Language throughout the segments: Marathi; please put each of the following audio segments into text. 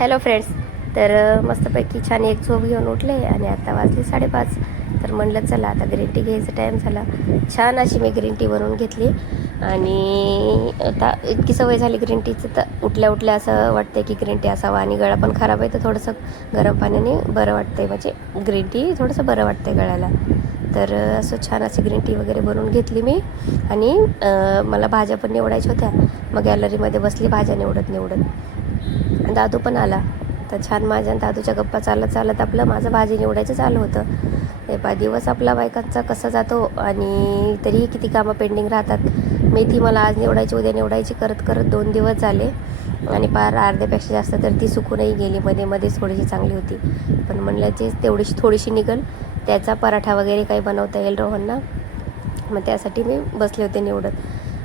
Hello friends. तर मस्तपैकी छान एक झोप घेऊन उठले आणि आता वाजले 5:30. तर म्हणलं चला आता ग्रीन टी घ्यायचा टाईम झाला. छान अशी मी ग्रीन टी बनवून घेतली आणि आता इतकी सवय झाली ग्रीन टीचं तर उठल्या उठल्या असं वाटतं की ग्रीन टी असावा. आणि गळा पण खराब आहे तर थोडंसं गरम पाण्याने बरं वाटतं आहे, म्हणजे ग्रीन टी थोडंसं बरं वाटतं आहे गळ्याला. तर असं छान अशी ग्रीन टी वगैरे बनवून घेतली मी. आणि मला भाज्या पण निवडायच्या होत्या. मग गॅलरीमध्ये बसली भाज्या निवडत दादू पण आला. तर छान माझ्या दादूच्या गप्पा चालत चालत आपलं माझं भाजी निवडायचं चालू होतं. हे दिवस आपला बायकांचा कसा जातो आणि तरीही किती कामं पेंडिंग राहतात. मेथी मला आज निवडायची उद्या निवडायची करत करत 2 दिवस झाले आणि पार अर्ध्यापेक्षा जास्त तर ती सुकूनही गेली. मध्ये मध्येच थोडीशी चांगली होती, पण म्हणलं जे तेवढीशी थोडीशी निघल त्याचा पराठा वगैरे काही बनवता येईल रोहनना. मग त्यासाठी मी बसले होते निवडत.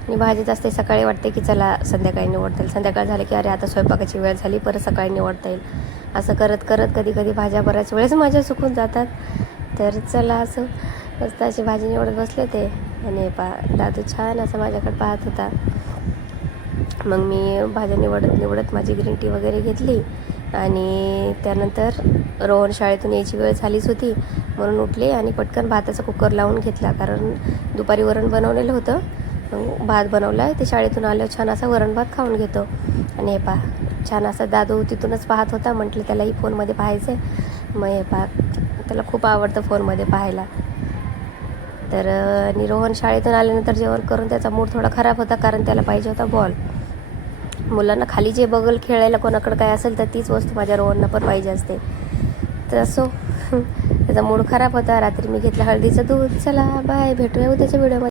आणि भाजीच असते सकाळी वाटते की चला संध्याकाळी निवडता येईल, संध्याकाळ झाली की अरे आता स्वयंपाकाची वेळ झाली परत सकाळी निवडता येईल. असं करत करत कधी कधी भाज्या बऱ्याच वेळेस माझ्या चुकून जातात. तर चला असं मस्त अशी भाजी निवडत बसले होते आणि दादू छान असं माझ्याकडे पाहत होता. मग मी भाज्या निवडत माझी ग्रीन टी वगैरे घेतली. आणि त्यानंतर रोहन शाळेतून यायची वेळ झालीच होती म्हणून उठले आणि पटकन भाताचा कुकर लावून घेतला, कारण दुपारी वरण बनवलेलं होतं. मग भात बनवला आहे, ते शाळेतून आल्यावर छान असा वरण भात खाऊन घेतो. आणि हे छान असा दादू तिथूनच पाहत होता. म्हटलं त्यालाही फोनमध्ये पाहायचं आहे. मग हे त्याला खूप आवडतं फोनमध्ये पाहायला. तर आणि रोहन शाळेतून आल्यानंतर जेवण करून त्याचा मूड थोडा खराब होता, कारण त्याला पाहिजे होता बॉल. मुलांना खाली जे बघल खेळायला कोणाकडे काय असेल तर तीच वस्तू माझ्या रोहनला पण पाहिजे असते. तर असो त्याचा मूड खराब होता. रात्री मी घेतला हळदीचं दूध. चला बाय, भेटूया उद्याच्या व्हिडिओमध्ये.